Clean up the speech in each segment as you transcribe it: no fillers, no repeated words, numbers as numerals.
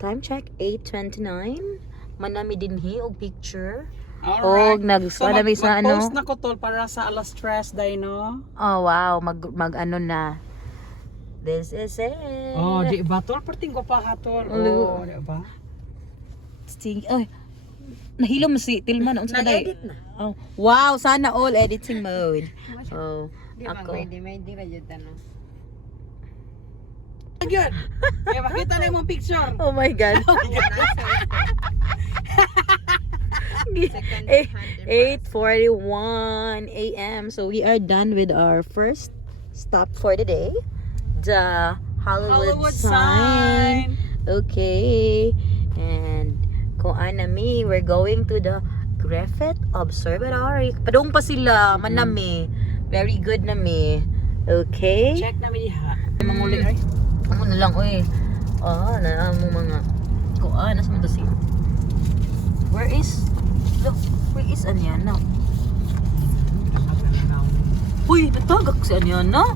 Time check 8:29. Manami dinhi og picture. Alright. Og nagpadami sa ano. Mag-post na ko tol para sa alas stress day no. Oh wow, mag ano na. This is it. Oh, di ba tol? Perting ko pa ha tol. Oh, di ba? Sting. Ay. Nahilo mo si Tilman unsa day? Nag-edit na. Oh, wow, sana all editing mode. Oh, Di ako. may di ra jud tanong. Agad. Kaya makita na yung picture. Oh my god. Second 8:41 a.m. So we are done with our first stop for the day. The Hollywood sign. Okay. And kung anami, we're going to the Griffith Observatory. Padung pa sila, manami. Very good na mi. Okay? Check namin diha. Manguli ay. Amo na lang, oy. Na mo mga kuan as man to si. Where is? Look, where is Anyana? Uy, natagak si Anyana.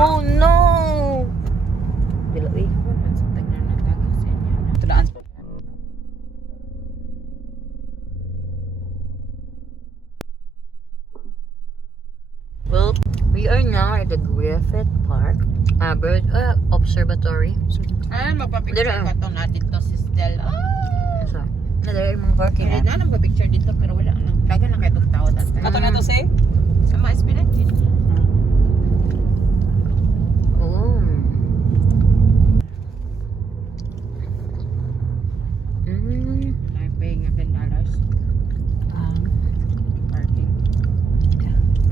Oh no. Dila uy. Tudaan. Well, we are now at the Griffith Park, bird observatory. Ay, magpa-picture Dira. ka to natin to si Stella. So, nadari mga parking. Kaya na nang pa-picture dito pero wala nang. Dagan na kayo itong tao dati. Kato na to say? Sa mga espinat yun. Oh. Mm. Ay, paying $10. Parking.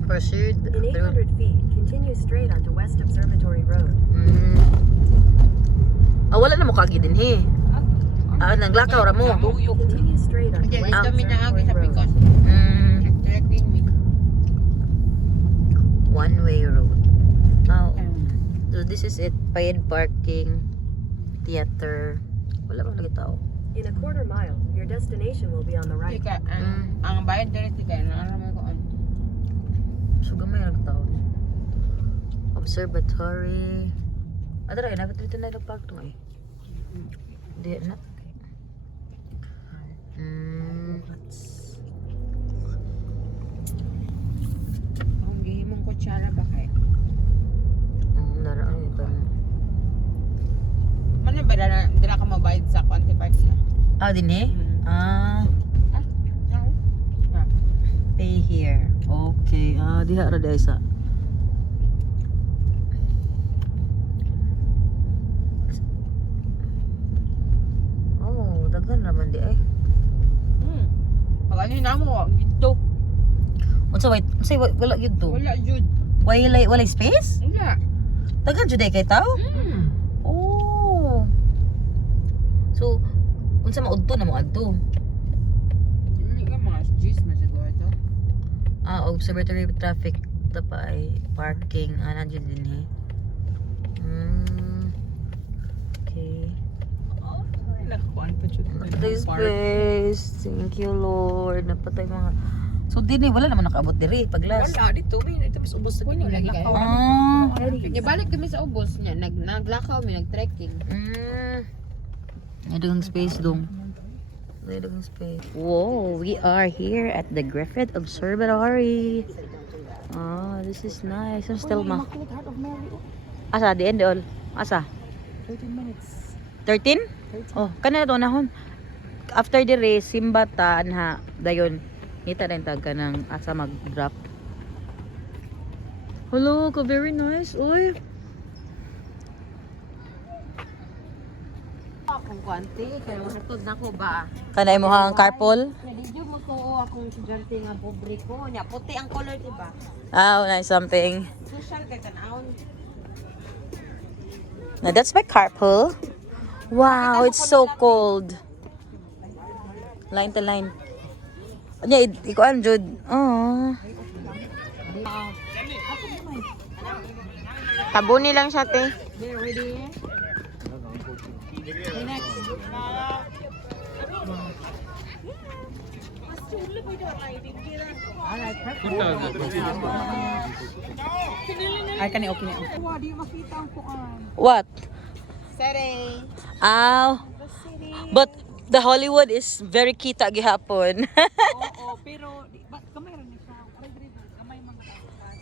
Proceed. In 800 feet, continue straight onto West Observatory Road. Wala na mo kagi din he. Naglakaw ra mo. Continue straight onto Diyan West dito minaagi sa Observatory Road. Picos. Mm, Nag-trekking me. one-way road. Oh. So this is it. Paid parking, theater. Wala bang lagi tao? In a quarter mile, your destination will be on the right. Tika, ang bayad dito tika, naaramay ko on. So gamay lagi tao. Observatory. Adara, dapat dito na nagpark to eh. Di na. Ang gihimong kutsara ba kay? Nara ay ito. Ano ba dala ka mabayad sa Quanti Park niya? Din eh? No. Pay here. Okay. Diha ra dai sa. Oh, daghan naman di ay. Pag ano na mo, dito. Unsa wait, say wala gyud to. Wala jud. Wala space? Wala. Daghan jud ay kay tao? Oh. So, unsa maudto na mo adto? Hindi ka mga G's na siguro to. Observatory traffic tapay parking jud din eh. Okay. Nakakuan pa jud. Napatay space. Thank you Lord. Napatay mga. So din wala naman nakaabot diri paglas. Wala dito may tapos ubos na Kuno kini lagi kayo. Ibalik kami sa ubos niya, naglakaw mi, nag-trekking. Dagang space dong. Dagang space. Whoa, we are here at the Griffith Observatory. This is nice. Ang still ma. Asa di end all. Asa? 13 minutes. 13? Oh, kana to nahon. After the race, simba ta anha dayon. Nita rin tag ka ng asa mag-drop. Hello, ka very nice. Uy. Akong Quanti, kaya masatod na ko ba? Kanay mo hang carpool? Medyo mo to akong estudyante nga pobre ko. Nya puti ang color diba? Nice something. Social kay tanawon. Now that's my carpool. Wow, it's so cold. Line to line. Anya, ikuan jud. Oh. Tabuni lang siya, te. Ready? Next. Alright, perfect. Ay, kani okay na. Wow, di makita ang kuan. What? Sere. Ow. But the Hollywood is very kita gihapon. Oo, pero ba't kamay rin siya? Aray diri kamay mga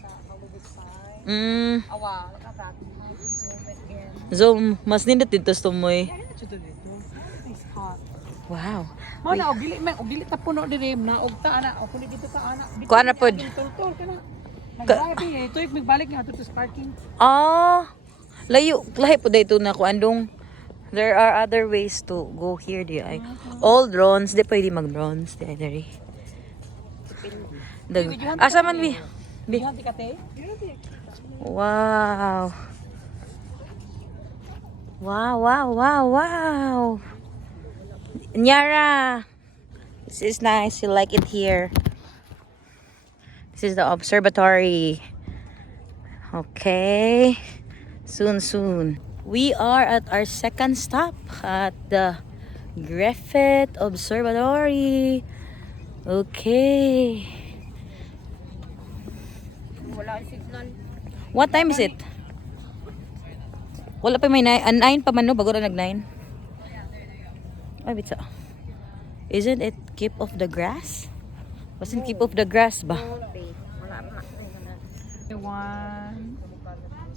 sa Hollywood sign. Awa, nakaka. Zoom it in. Zoom, mas nindot dito tumoy. Ano siya dito? It's hot. Wow. Mo na og dili ta puno diri na og ta ana og kundi dito ta ana. Kuan na pod. Tultol kana. Nag-drive ito yung magbalik nga to parking. Ah, lahi po dito na kuandong. There are other ways to go here di ay. All drones, di pwede mag-drones di ay diri. Asa man bi? Bi. Yan tikate. Wow. Wow, wow, wow, wow. Nyara. This is nice. You like it here. This is the observatory. Okay. Soon. We are at our second stop at the Griffith Observatory. Okay. Wala ang signal. What time is it? Wala pa may 9 pa man no bago na nag 9. Ay bitsa. Isn't it Keep of the Grass? Wasn't Keep of the Grass ba? One.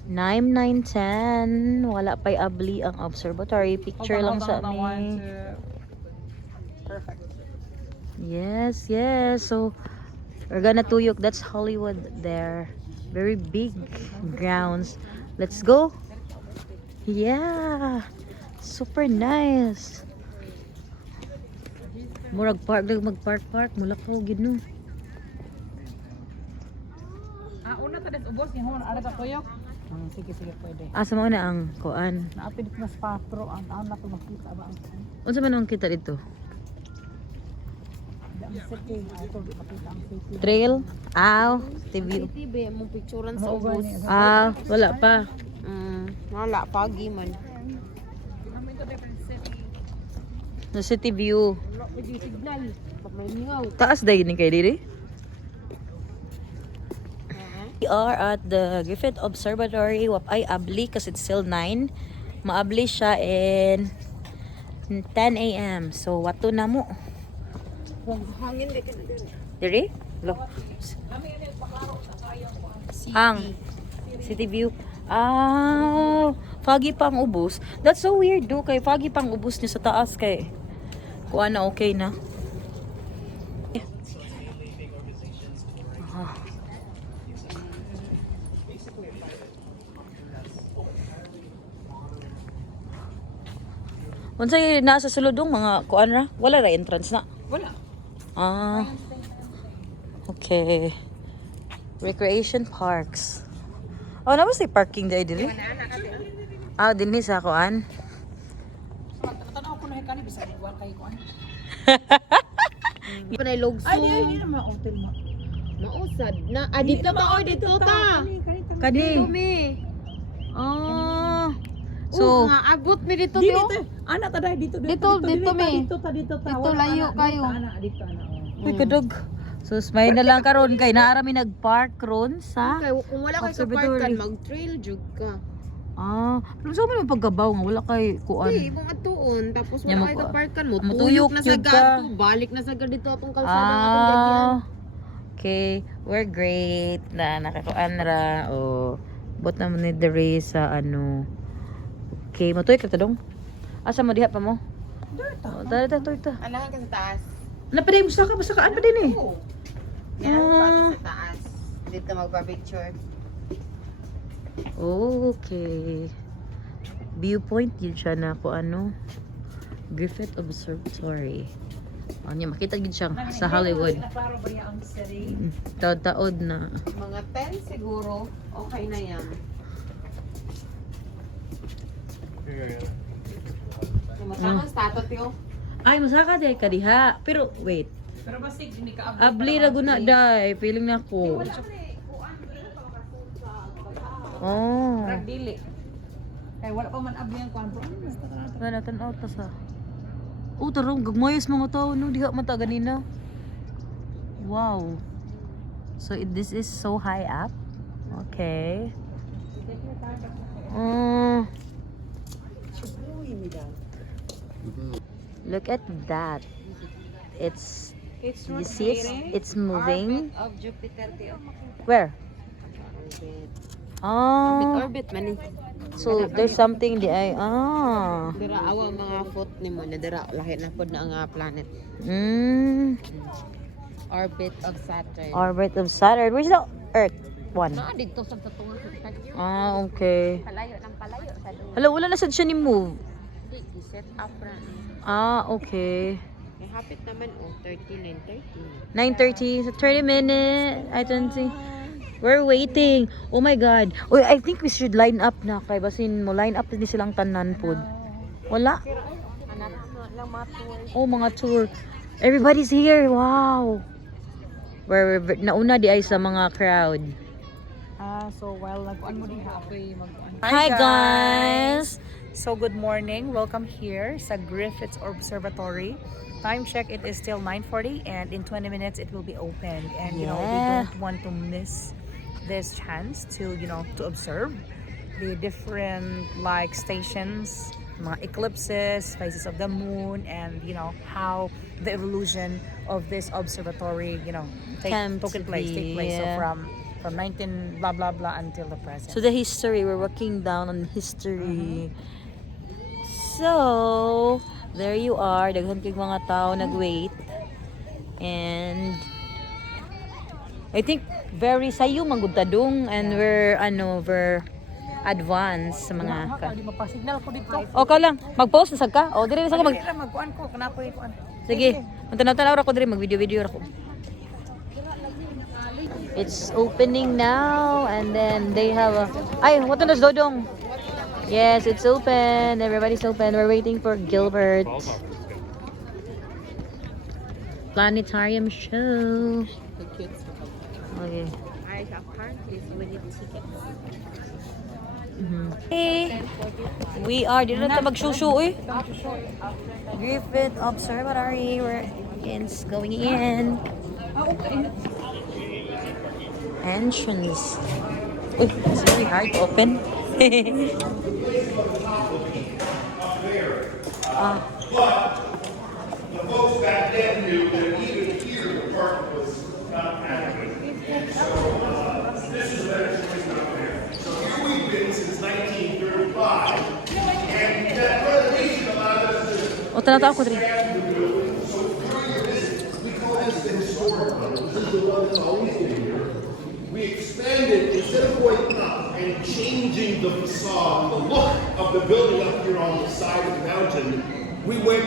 9, 9, 10. Wala pa'y abli ang observatory. Picture lang sa amin. Perfect. Yes. So, we're gonna tuyok. That's Hollywood there. Very big grounds. Let's go. Yeah. Super nice. Murag park. Mag-park. Mulakaw, gino. Una ta des ubos ni hon ara ta toyo. Sige pwede. Asa mo na ang kuan? Naapid dito na spatro ang na to makita ba ang Unsa man ang kita dito? city. Ito makita ang city. Trail? TV. TV mo picturean sa ubos. Wala pa. Wala pagi man. Namin to different city. No city view. Wala pwede signal. Pag may mingaw. Taas dahi ni kay diri. We are at the Griffith Observatory. Wapay abli kasi it's still 9. Maabli siya in 10 a.m. So wato na mo. Hangin di ka na dun. Diri? Lo. Hang. City view. Foggy pang ubos. That's so weird do kay foggy pang ubos niya sa taas kay. Kuan na okay na. Unsay nasa sulodong mga kuan ra? Wala ra entrance na. Wala. Okay. Recreation parks. Oh, na ba say parking day dili? Dinhi sa kuan. Tanaw ko na kani bisag igual kay ko. Panay logso. Ay, naman hotel mo. Mausad na. Dito ta dito ta. Kani. Dumi. So, nga abot mi dito Dito. to. Ana ta dai dito Dito mi. Dito ta. Dito layo kayo. Dito. Uy, kadog. So, may na lang karon kay naara mi nag-park ron sa Kay kung wala kay Observatory. kaparkan mag-trail jug ka. pero so man paggabaw nga wala kay Di, kuan. ibang atuon tapos Nya wala mo kay ko- kaparkan mo. Matuyok Tuyok na sa jud ka. gato, balik na sa dito atong kalsada atong gagyan. Okay, we're great na nakakuan ra. Bot naman ni Dere sa ano. Okay, matuy ka tadong. Asa mo diha pa mo? Dito. Anahan ka sa taas. Napaday mo saka masakaan pa din eh. Yan pa sa taas. Dito magpa-picture. Okay. Viewpoint yun siya na kung ano. Griffith Observatory. Niya makita gid siya sa Hollywood. Klaro ba ang city? Taod-taod na. Mga 10 siguro, okay na yan. Masama statot yo. Ay, masaka day ka diha. Pero wait. Pero basig ni ka Abli ra guna day. Feeling na ko. Oh. dili. Kay wala pa man abli ang kwan bro. Wala tan-aw ta sa. Tarong gagmayos mga tao no diha man ta ganina. Wow. So this is so high up. Okay. Look at that. It's It's you see it's moving. Of Jupiter, tiyo. Where? Orbit. Oh, Orbit man. so there's something di ay Dira awa mga foot ni mo na dira lahi na pod na nga planet. Mm. Orbit of Saturn. Orbit of Saturn. Where's the Earth one? Na dito sa tatuwa sa kanya. Ah, okay. Palayo ng palayo sa dulo. Hello, wala na sad siya ni move. Di set up ra. Ah, okay. May hapit naman 39:30. 9:30, so 30 minutes. I don't see. We're waiting. Oh my God. Oh, I think we should line up na kay basin mo line up din silang tanan pod. Wala. Anak mo lang mga tours. Oh, mga tour. Everybody's here. Wow. We're nauna di ay sa mga crowd. So while nag-on mo din apoy mag-on. Hi guys. So good morning. Welcome here sa Griffith Observatory. Time check, it is still 9:40 and in 20 minutes it will be open. And you know, we Yeah. don't want to miss this chance to, you know, to observe the different like stations, mga eclipses, phases of the moon, and you know how the evolution of this observatory, you know, take place. So yeah. from 19 blah blah blah until the present. So the history, we're walking down on history. So, there you are. Daghan kay mga tao nag-wait. And I think very sayo manggutadong and we're advanced sa mga Di mapasignal ko dito. O ka lang, mag-post na sad ka. O dire sa ko mag Magkuan ko, kanapoy kuan. Sige. Magtanaw-tanaw ra ko dire, mag-video ra ko. It's opening now and then they have a ay, what na dodong? Yes, it's open. Everybody's open. We're waiting for Gilbert. Planetarium show. The kids. Okay. I have currently so we need tickets. Hey, we are dito na mag-shushu eh. Griffith Observatory. We're going in. Entrance. Uy, it's very hard to open. The folks back then knew that even here the park was not adequate. This is better choice out there. So here we've been since 1935, and that renovation allowed us to O, tanaw ko dito. we call this the historic one. This is the one that's always been here. We expanded, instead of going up and changing the facade, the look of the building up here on the side of the mountain, we went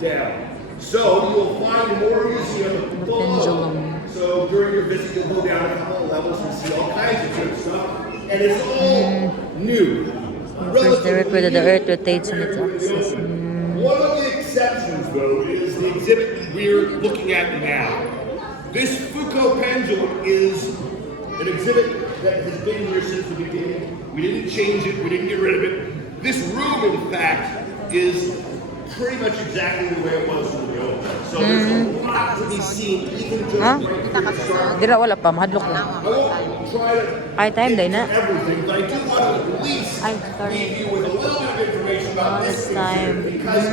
down. So you'll find more museum below. Pendulum. So during your visit, you'll go down a couple of levels and see all kinds of good stuff. And it's all new. First, they recorded the Relatively Earth new rotates on its compared to axis. the old. One of the exceptions, though, is the exhibit we're looking at now. This Foucault pendulum is an exhibit that has been here since the beginning. We didn't change it, we didn't get rid of it. This room, in fact, is pretty much exactly the way it was when we opened. So there's a lot to be seen, even just Huh? right here. So Dira wala pa, mahadlok na. I won't try to Ay, time day na. everything, but I do want to at least Ay, sorry. leave you with a little bit of information about It's this time. because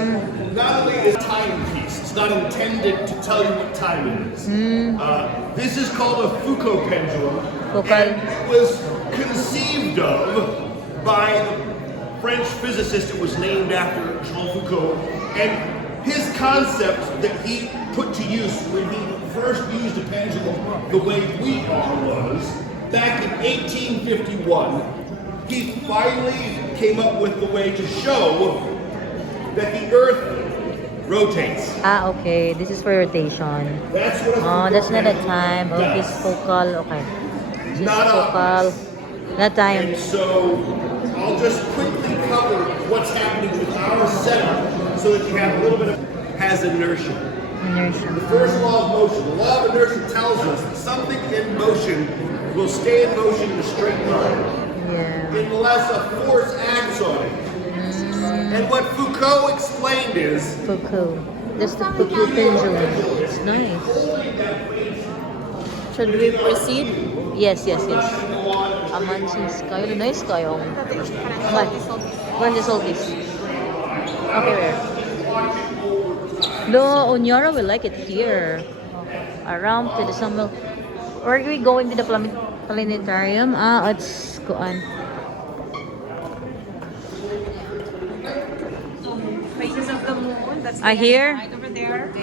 not only is it a timepiece, it's not intended to tell you what time it is. This is called a Foucault pendulum. Foucault. And it was conceived of by the French physicist. It was named after Jean Foucault. And his concept that he put to use when he first used a pendulum the way we are was back in 1851, he finally came up with the way to show that the Earth rotates. Ah, okay. This is for rotation. That's what a Oh, that's not a pendulum time. Oh, does. this focal. Okay. This Not focal. Not time. And so I'll just quickly cover what's happening with our setup so that you have a little bit of has inertia. Inertia. The first law of motion. The law of inertia tells us that something in motion will stay in motion in a straight line Yeah. unless a force acts on it. And what Foucault explained is Foucault. That's the Foucault pendulum. It's nice. Should we proceed? Yes, yes, yes. Amansis kayo. Nice kayo. Okay. Where's the solstice? Okay, where? No, Onyara will like it here. Around to the summer. Where are we going to the planetarium? It's kuan. Faces of the moon. That's I hear. right over there.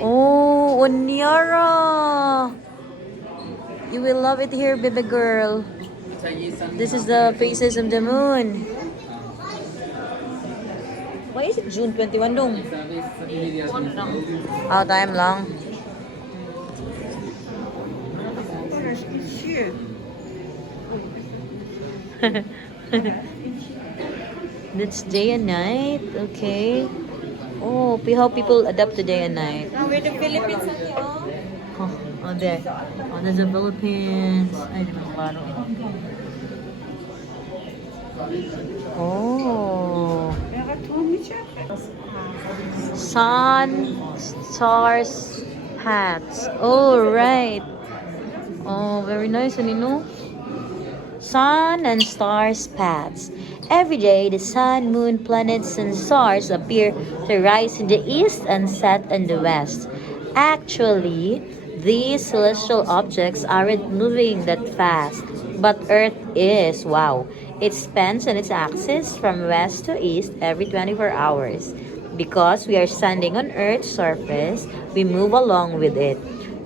Oh, Onyara. You will love it here, baby girl. This is the faces of the moon. Why is it June 21 dong? Oh, time lang. That's day and night. Okay. Oh, how people adapt to day and night. Now we're the Philippines Oh, there. Oh, there's the Philippines. Ay, di ba klaro eh. Oh. Sun, stars, hats. Oh, right. Oh, very nice, Anino. Sun and stars paths. Every day, the sun, moon, planets, and stars appear to rise in the east and set in the west. Actually, these celestial objects aren't moving that fast, but Earth is. Wow. It spins on its axis from west to east every 24 hours. Because we are standing on Earth's surface, we move along with it.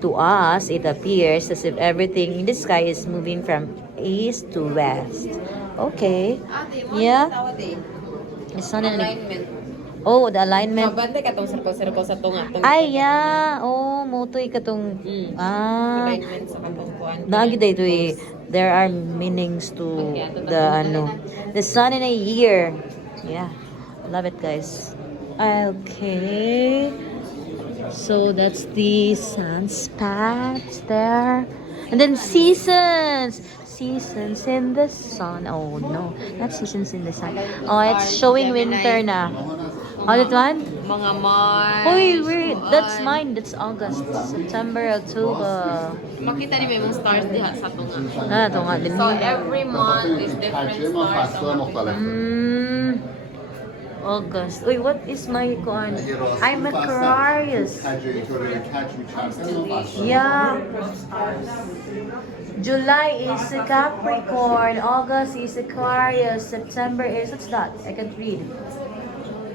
To us, it appears as if everything in the sky is moving from east to west. Okay. Yeah. The sun and Alignment. oh, the alignment. Banda ka tong circle sa tunga. Ay, yeah. Oh, motoy katong Alignment sa katong kuan. Naagi day to eh. There are meanings to the sun in a year. Yeah. Love it, guys. Okay. So that's the sunspots there. And then seasons. Seasons in the sun. Oh no, not seasons in the sun. Oh, it's showing winter na. Oh, that one? Mga Mars. Uy, wait. That's mine. That's August. September, October. Makita ni may mga stars diha sa tunga. Ito nga din. So every month is different stars. August. Uy, what is my kuan? I'm Aquarius. Yeah. July is a Capricorn. August is Aquarius. September is what's that? I can't read.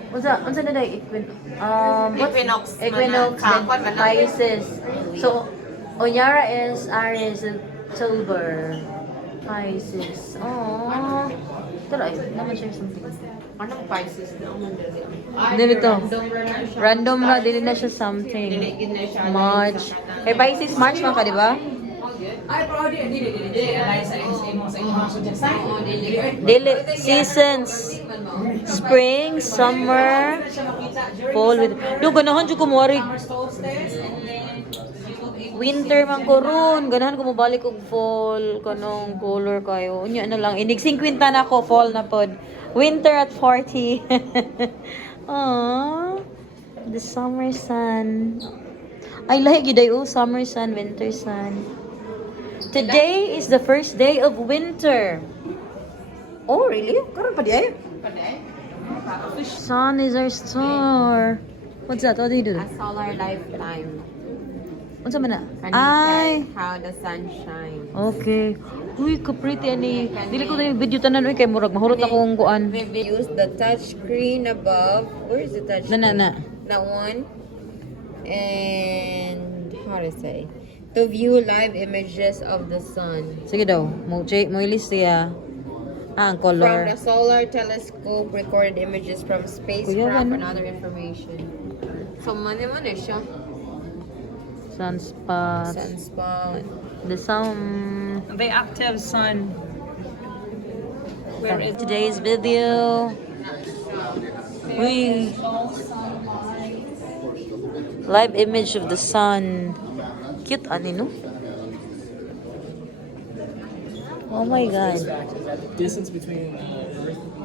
What's that? What's that? Equinox. Equinox. Kakwan, Then Pisces. So Onyara is Aries. October. Pisces. Oh. Tara, naman siya something. Anong Pisces na? Dili to. Random na, dili na siya something. March. Kay Pisces, March man ka, di ba? Dili. Seasons. Spring, summer, fall. Yung ganahan dyan kumwari. Winter man ko ron. Ganahan ko mabalik og fall. Kanong color kayo. Unya na lang. Inig 50 na ako. Fall na pod. Winter at 40. Aww. The summer sun. I like you day. Oh, summer sun, winter sun. Today is the first day of winter. Oh, really? Karon pa di ay? Sun is our star. What's that? What do you do? A solar lifetime. What's man na? Can you Ay! tell how the sun shines? Okay. Uy, ka-pretty ani. Dili ko na yung video tanan. Uy, kay murag. Mahurot akong kuan. We use the touch screen above. Where is the touch screen? Na. That one. And how to say? To view live images of the sun. Sige daw. Mo ilist siya. Ang From color. the solar telescope, recorded images from spacecraft ano? and other information. So, man siya. Sunspots. Sunspot. The sun. The active sun. Where is Today's video. Uy. Live image of the sun. Cute ani no? Oh my god. Distance between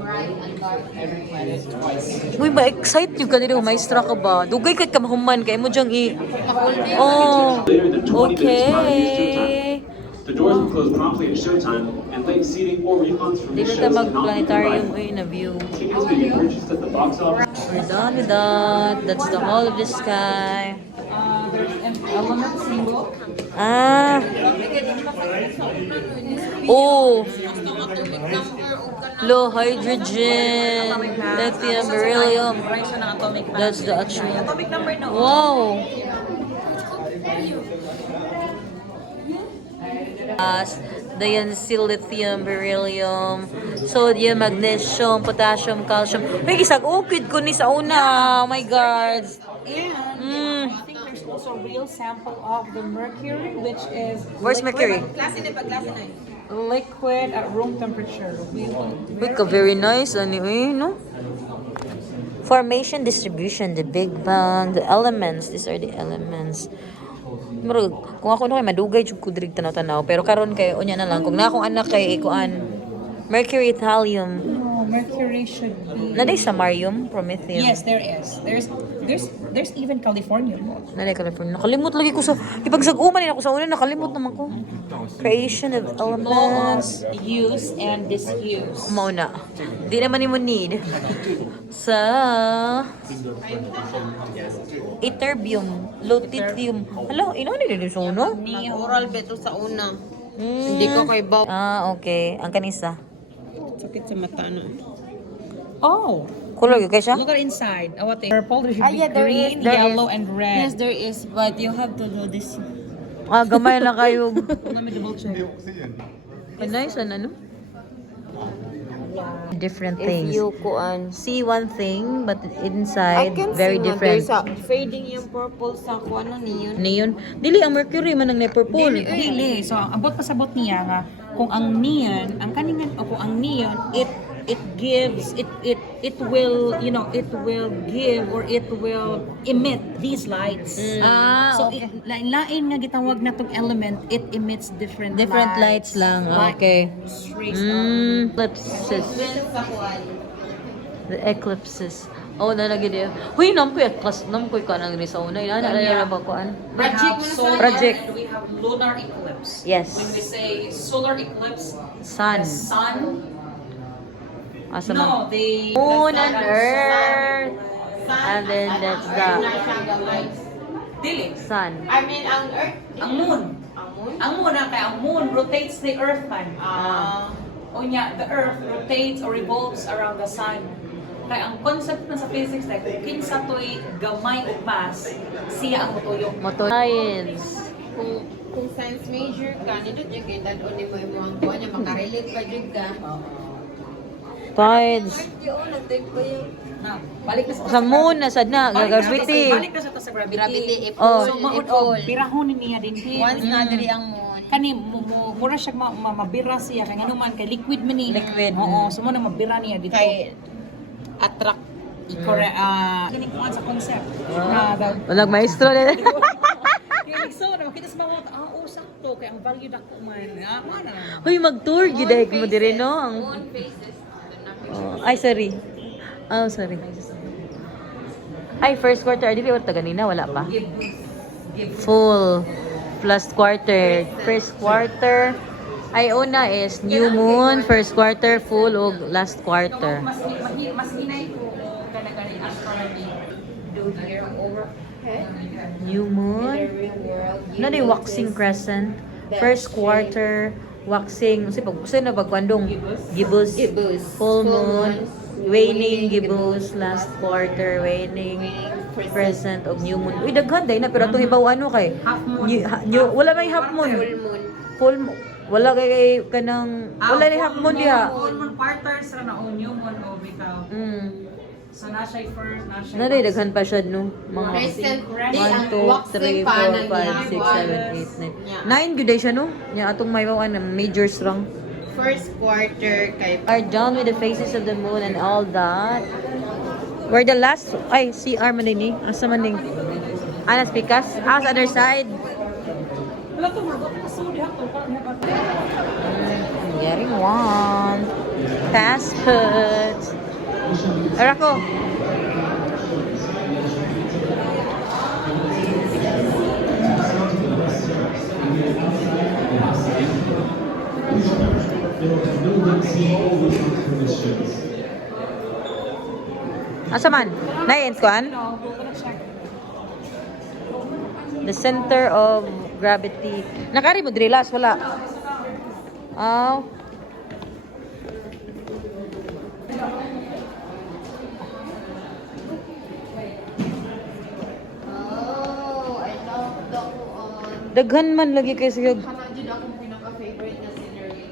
Earth every planet twice. Uy, ma-excite yung kanina. Maestra ka ba? Dugay ka kamahuman. Kaya mo dyang i... Oh. Okay. The doors will close promptly at showtime, and late seating or refunds from Dito these ta shows cannot be mag-planetarium provided. na view. Tickets may be purchased at the box office. We're done with that. That's the Hall of the Sky. There's an element symbol. Ah. Oh. Low hydrogen. Lithium, beryllium. That's the actual. Atomic number no. Wow. Dayan lithium, beryllium, sodium, magnesium, potassium, calcium. May gisag ukid ko ni sa una. Oh my God. And I think there's also a real sample of the mercury, which is Where's mercury? liquid at room temperature. Uy, very nice. Ano no? Formation, distribution, the Big Bang, the elements. These are the elements. Pero kung ako no kay madugay jud ko diri tanaw-tanaw, pero karon kay unya na lang kung na akong anak kay ikuan mercury, thallium. No, mercury should be. Naday samarium, promethium. Yes, there is. There's even California. Naday California. Nakalimot lagi ko sa ipagsag-uman ako sa una nakalimot naman ko. Creation of elements. Use and disuse. Mao na. Di naman mo need. Sa ytterbium, lutetium. Hala, ino ni dito sa una? Ni oral beto sa una. Hindi ko kay Bob. Ah, okay. Ang kanisa. Sakit sa mata na. Oh, Color gyud kay siya? look at inside. Oh, what? Purple. There should be yeah, there green, is. yellow, and red. Yes, there is, but you have to do this. Ah, gamay na kayo. Let me double check. Nice ano? Different If things. you kuan. See one thing, but I inside can very see na different. there's a fading yung purple sa kuan ano niyon. Neon. Dili ang mercury man ang purple. Dili. So, ang abot pasabot niya nga kung ang neon, ang kaningan o kung ang neon, it gives it will, you know, it will give or it will emit these lights. Ah, So, okay. lain nga gitawag na tong element, it emits different Lights lang. Like Okay. rays of Eclipses. The eclipses. Oh, nalagi dia. Huy, namkoy at class namkoy ka nang ni sa una. Ina na ba kuan? We have solar Project. and we have lunar eclipse. Yes. When we say solar eclipse, Sun. the sun. Asa No, man? the Moon and Earth. And then that's the Dili. sun. I mean, ang Earth. Ang moon. Ang moon? Ang moon kay ang moon rotates the earth man. Unya, the earth rotates or revolves around the sun. Kay ang concept na sa physics like kung kinsa toy gamay ug mass, siya ang motuyok. Moto science. Kung science major ka, nito yung gindad o ni mo yung mga kuha niya, makarelate pa dyan ka. Tides. Na, balik na Sa moon na sad na gravity. Balik na sa to sa gravity. Gravity, Oh. So, maud birahon niya din. Once na diri ang moon. Kani mura siya mabira siya kay ngano man kay liquid man ni. Liquid. Oo, so mo na mabira niya dito. Kay attract. Correct. Kini kuan sa concept. Walang maestro din. Kaya so na kita sa mga sakto kay ang value dako man. Mana. Huy, mag-tour giday mo dire no. Ang Moon phases. ay sorry. Oh, sorry. Ay, first quarter. Di ba ganina? Wala pa. Full. Plus quarter. First quarter. Ay, una is new moon, first quarter, full, o last quarter. Mas hinay ko kanagani astronomy. Do here over. New moon. Ano na yung waxing crescent? First quarter, waxing. Kasi na bagkwandong? Gibbous. Full moon. Waning gibbous. Last quarter, waning. Crescent of new moon. Uy, daghan day na. Pero itong ibaw ano kay? Wala may half moon. Full moon. Wala kay kanang wala ni half moon diha. Full moon quarters ra na new moon o bitaw. So na siya first, na siya. Nari daghan pa siya no. Mga Crescent. 1 2 3 4 5 6 7 8 9 gyud siya no. Nya atong may bawan major strong. First quarter kay Are done with the phases of the moon and all that. We're the last ay CR man ni. Asa man ning? Anas pikas. Sa other side. Wala to mo ko so diha to parang Getting one. Passport. Arako. receiving or refund permissions. Asa man? Naiins ko an? No, we're gonna check. The center of gravity. Nakari mo drillas wala. Oh. Oh, I love Dokuan. Daghan man lagi kay sige Kana jud akong pinaka-favorite na scenery.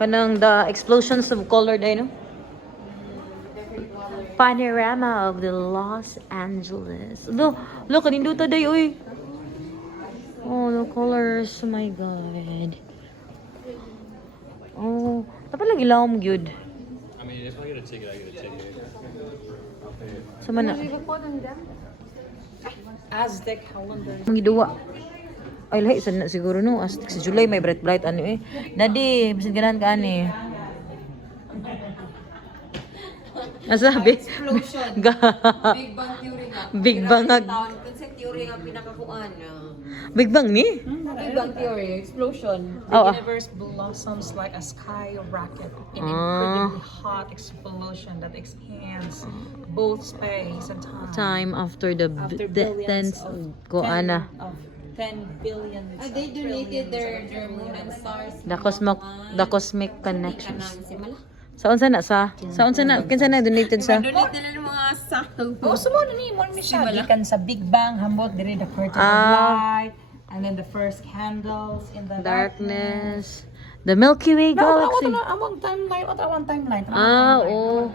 kanang the explosions of color day no. Panorama of the Los Angeles. Look, kaninduta day oy. Oh, the colors. Oh my god. Oh, dapat lang ilawom gyud. I mean, if I get a ticket, I get a ticket. Sa man na. Aztec calendar. Ang giduwa. Ay lahi sa na siguro no. As sa July may bright ano eh. Daddy, bisin ganahan ka ani. Nasabi? Explosion. Ga- Big Bang Theory nga. Big Bang nga. Concept theory nga pinakakuan. Big Bang ni? Big Bang Theory, explosion. The Oh, universe blossoms like a sky rocket in Ah. incredibly hot explosion that expands both space and time. time after the After tens billions of ko ana. 10 billion. They donated their moon and stars. The cosmic connections. Kanang si Mala. Saon sa na kinsa na donated sa Donate nila ng mga sang. Oh, so mo ni mo ni siya gikan sa Big Bang hambot diri the curtain of Ah. light and then the first candles in the darkness, the Milky Way galaxy, Among timeline, what one timeline? oh,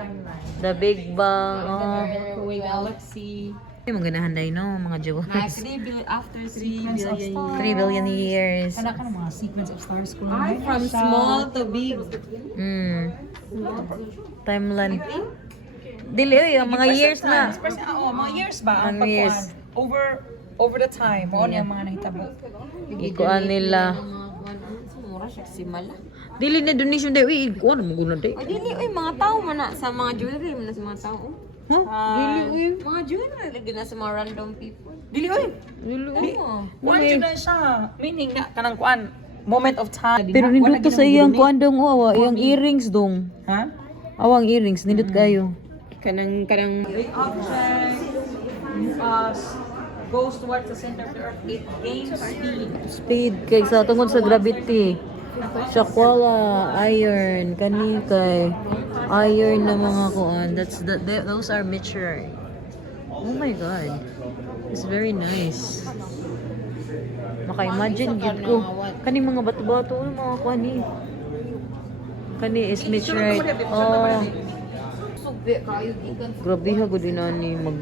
the Big Bang. Oh, Milky Way galaxy. ay maganahan day no mga Jowa. After 3 Sequence of billion stars. 3 billion years. Kana ka mga sequence of stars ko. From small to big. Timeline. Dili oy, ang mga years na. Mga years ba? Ang Ang years. pagkuhan. Over the time. Mo niya mga nahitabo. Ikuan nila. Mura siya si Mala. Dili na donation day. Uy, ikuan mo guna day. Ay, dili, uy, mga tao man na sa mga jewelry man na sa mga tao. Huh? Dili uy. Mga jewelry lagi na sa mga random people. Dili oy. Dili. Oo. Kuan jud na siya. Meaning na kanang kuan moment of time. Pero nindot ka sa iyang kuan dong awa, iyang earrings dong. Ha? Awang earrings, nindot kayo. Kanang Big object goes towards the center of the earth. It gains speed. Speed kay sa tungod sa gravity. Shakwala, iron, kani kay iron na mga kuan. Those are mature. Oh my god. It's very nice. Maka-imagine gid ko. Kani mga bato-bato ano mga kuan ni. Kani is meteorite. Oh, sugbe kayo gikan grabe ha gud ni mag.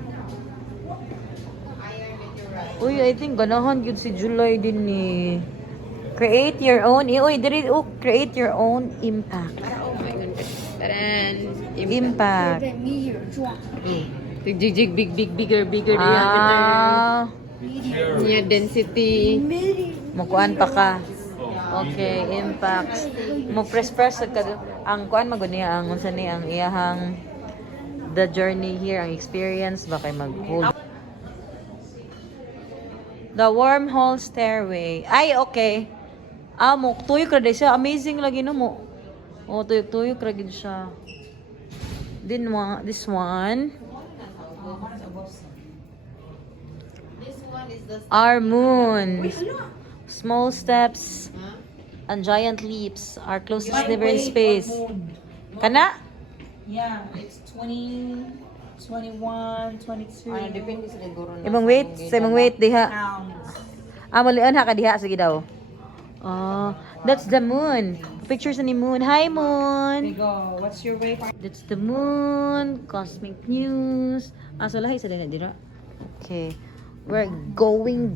Uy, I think ganahan gyud si July din ni. Create your own. Uy, diri create your own impact. oh my goodness. Taran. Impact. Jig bigger diameter. Ah, Niya density. mukuan pa ka. Okay, impacts. Mo press ka. Ang kuan magud niya ang unsa ni ang iyahang the journey here, ang experience ba kay mag-hold. The wormhole stairway. Ay, okay. Mo tuyok ra siya. Amazing lagi no mo. Oh, tuyok ra gid siya. This one. This one is the Our moon. Small steps and giant leaps. Our closest neighbor in space. Kana? Yeah, it's 20, 21, 22 ano depende sa siguro na. Ibang weight? Sa ibang weight diha. pounds. Malian ha ka diha. Sige daw. Oh, that's the moon. Pictures ni moon. Hi, There you moon. go. What's your weight? That's the moon. Cosmic news. So lahi sa din na dira. Okay. We're going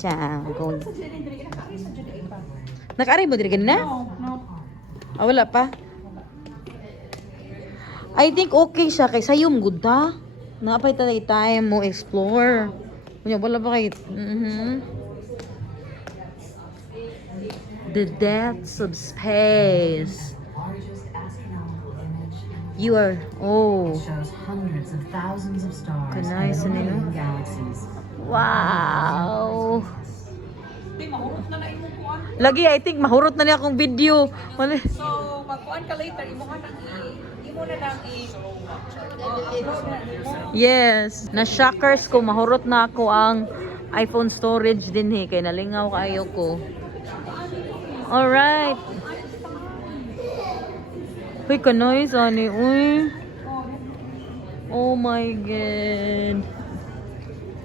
down. Naka-aray mo diri na? No. Wala pa. I think okay siya kay sayom gud ta. Napay ta time mo explore. Kunya wala ba kay The depths of space. You are Shows hundreds of thousands of stars Kanay sa and a nino. million galaxies. Wow. Di, mahurot na imong kuan. Lagi, I think mahurot na niya akong video. Wala. So, magkuan ka later, imo na lang Yes. Na shockers ko, mahurot na ako ang iPhone storage din kay nalingaw kayo ko. Alright. Uy, kanoy, sani. Uy. Oh my God.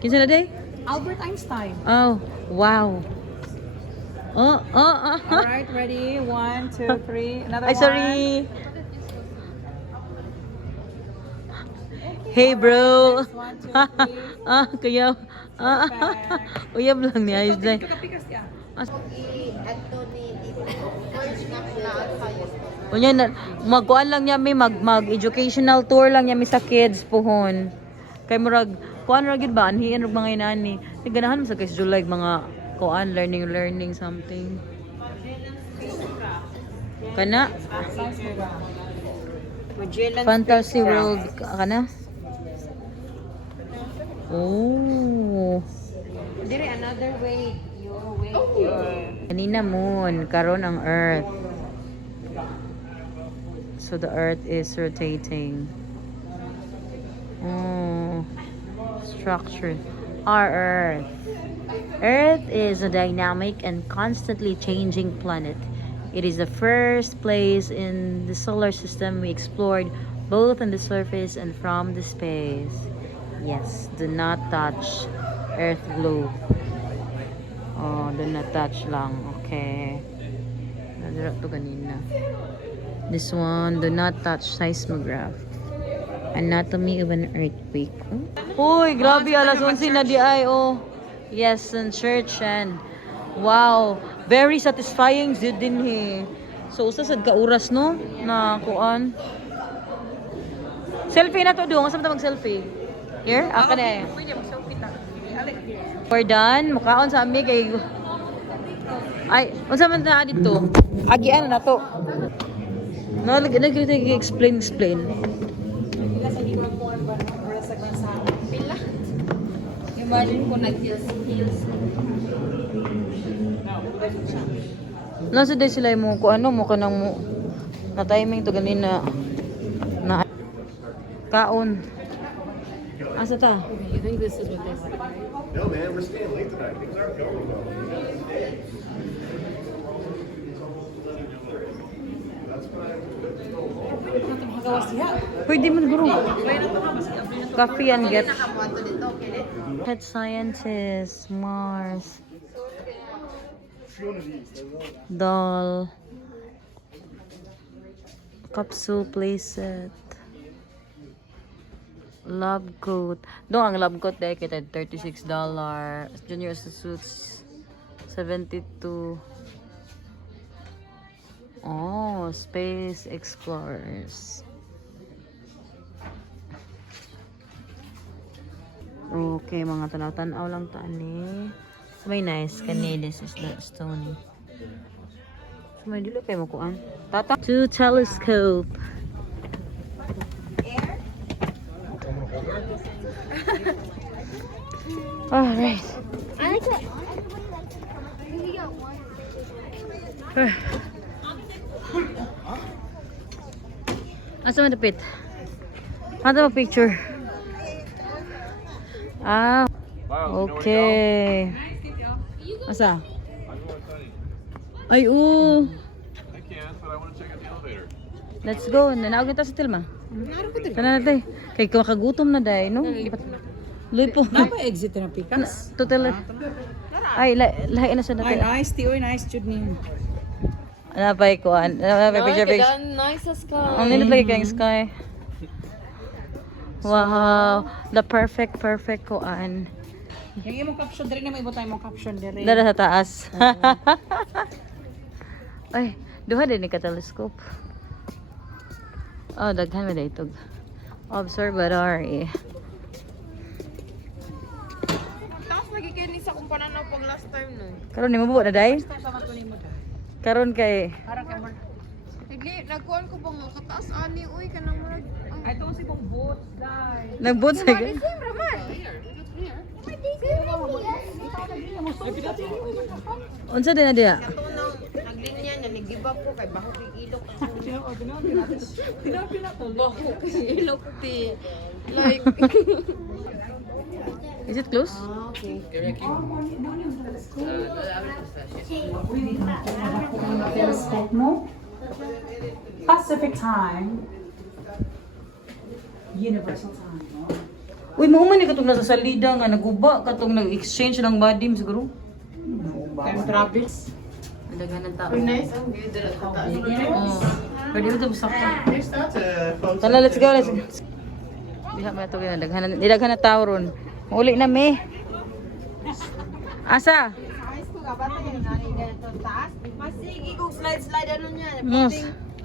Kinsa na day? Albert Einstein. Oh, wow. Oh. Alright, ready? 1, 2, 3. Another Ay, one. sorry. Hey, bro. 1, 2, 3. Kaya. Uyab lang ni Ayos day. Pikas ka. Ato ni dito. First na kayo. Unya na magkuan lang niya mag educational tour lang niya sa kids pohon. Kay murag kuan ra gid ba anhian og mga inani. Ganahan mo sa kay July mga kuan learning something. Kana Magellan Fantasy World kana. Oh. Dire another way. Your way. Your Kanina moon, karon ang earth. So the earth is rotating. Oh, structure. Our earth. Earth is a dynamic and constantly changing planet. It is the first place in the solar system we explored, both on the surface and from the space. Yes, do not touch Earth globe. Oh, do not touch lang. Okay. Nadira to kanina. This one, do not touch seismograph. Anatomy of an earthquake. Uy, grabe, alas 11 na di ay, oh. Yes, and church and wow, very satisfying jud din So, usa sad ka oras, no? Na kuan. Selfie na to do. Asa man ta mag-selfie? Here? Aka na eh. We're done. Mukaon sa ami kay ay, unsa man na dito? Agian na to. No, explain. Imagine ko nag-heels. Nasa day sila mo ko ano mo kanang mo na timing to ganina na kaon. Asa ta? You think this is what they want? No, man, we're staying late tonight. Things aren't going well. Pwede mo guro. Coffee and get. Nakamuha to dito, okay? Pet scientist, Mars. Doll. Capsule playset. Lab coat. Doon ang lab coat dahil kita $36. Junior suits $72. Oh, Space Explorers. Okay, mga tanaw-tanaw lang ta ni. May nice kani, this is the stone. So may dilo kay makuan. Tata. Two telescope. All right. I like that. We got one. Asa man dapit? Ano ba picture? Ah. Okay. Asa? Ay, oo. I can, but I want to check out the elevator. Let's go. Nanaog na ta sa Tilma. Tana na day. Kay makagutom na day, no? Luy po. Napa exit na pikas. Total. Ay, lahi na sa Ay, natin. nice, Tioy, nice jud ni. Napay ko. Napay picture. Nice as ka. Ang nilid lagi kayong sky. Wow. The perfect kuan. Yung imong caption diri na may ibutay imong caption diri. Dara sa taas. Ay, duha din ni ka telescope. Oh, daghan man daytog. Observatory. Tapos lagi kayo ni sa kumpanan na pag last time no. Karon ni mabuo na day. Karon kay Nagkuhan ko bang kataas ani uy kanang murag. Ay to si kong boat, dai. nagboot sa Same, Ramon. Unsa din na diya? Katunaw, naglinya niya, nag-give up ko kay baho kay ilok. Baho kay ilok ti. Like, Is it close? okay. Telescope mo. Pacific time. Universal time. Uy, mo man ni katong nasa salida nga naguba katong nag-exchange ng badim siguro. Time travels. Ang daghan ng tao. Nice ang good. Oh. Pwede mo ito sakto. Tala, let's go, let's go. Diha mo na ito, nidaghan na tao ron. Mauli na, me. Asa? High school ka ba ito yung nanay ganito taas? Masigi kong slide ano niya. Mos.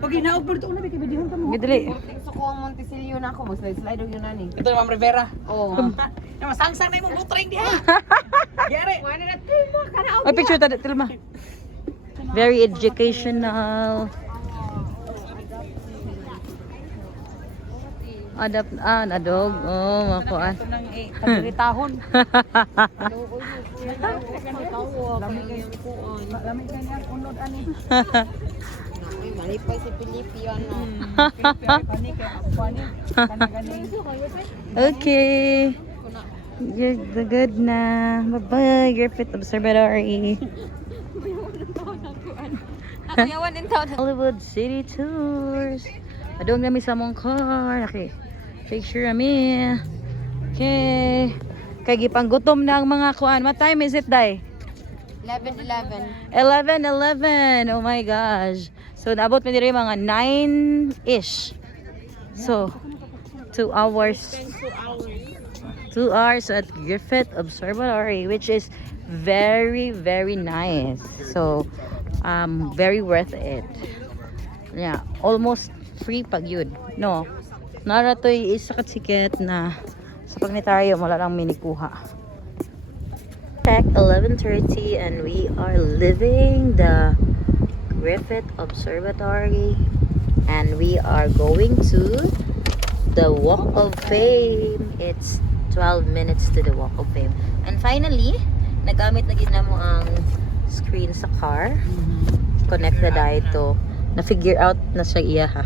Pag inaog mo ito, una, may kabidihon ka mo. Gidali. Gusto ko ang Montesilio na ako. Mag-slide yung nanay. Ito yung Ma'am Rivera. Oo. Masangsang na yung butring diha. Gere. Wala na tilma ka na. Ay, picture tada, Tilma. Very educational. Nadog. Oh, makuan. Ito nang pagritahon. Lamig ka niyan, unod ani. Malipay si Pilipino. Pani kay ako pani. Kanagani. Okay. You're the good na. Bye-bye, Griffith Observatory. Hollywood City Tours. Adong kami sa mong car. Okay. Picture kami. Okay. Kay gipanggutom na ang mga kuan. What time is it, Day? 11:11. 11:11. Oh my gosh. So naabot mi diri mga 9-ish. So 2 hours. 2 hours at Griffith Observatory, which is very nice. So very worth it. Yeah, almost free pag yun. No. Nara to'y isa ka ticket na sa planetarium wala lang minikuha. Check 11:30 and we are leaving the Griffith Observatory and we are going to the Walk of Fame. It's 12 minutes to the Walk of Fame. And finally, nagamit na gid namo ang screen sa car. Connect na dahil to. Na-figure out na siya iya ha.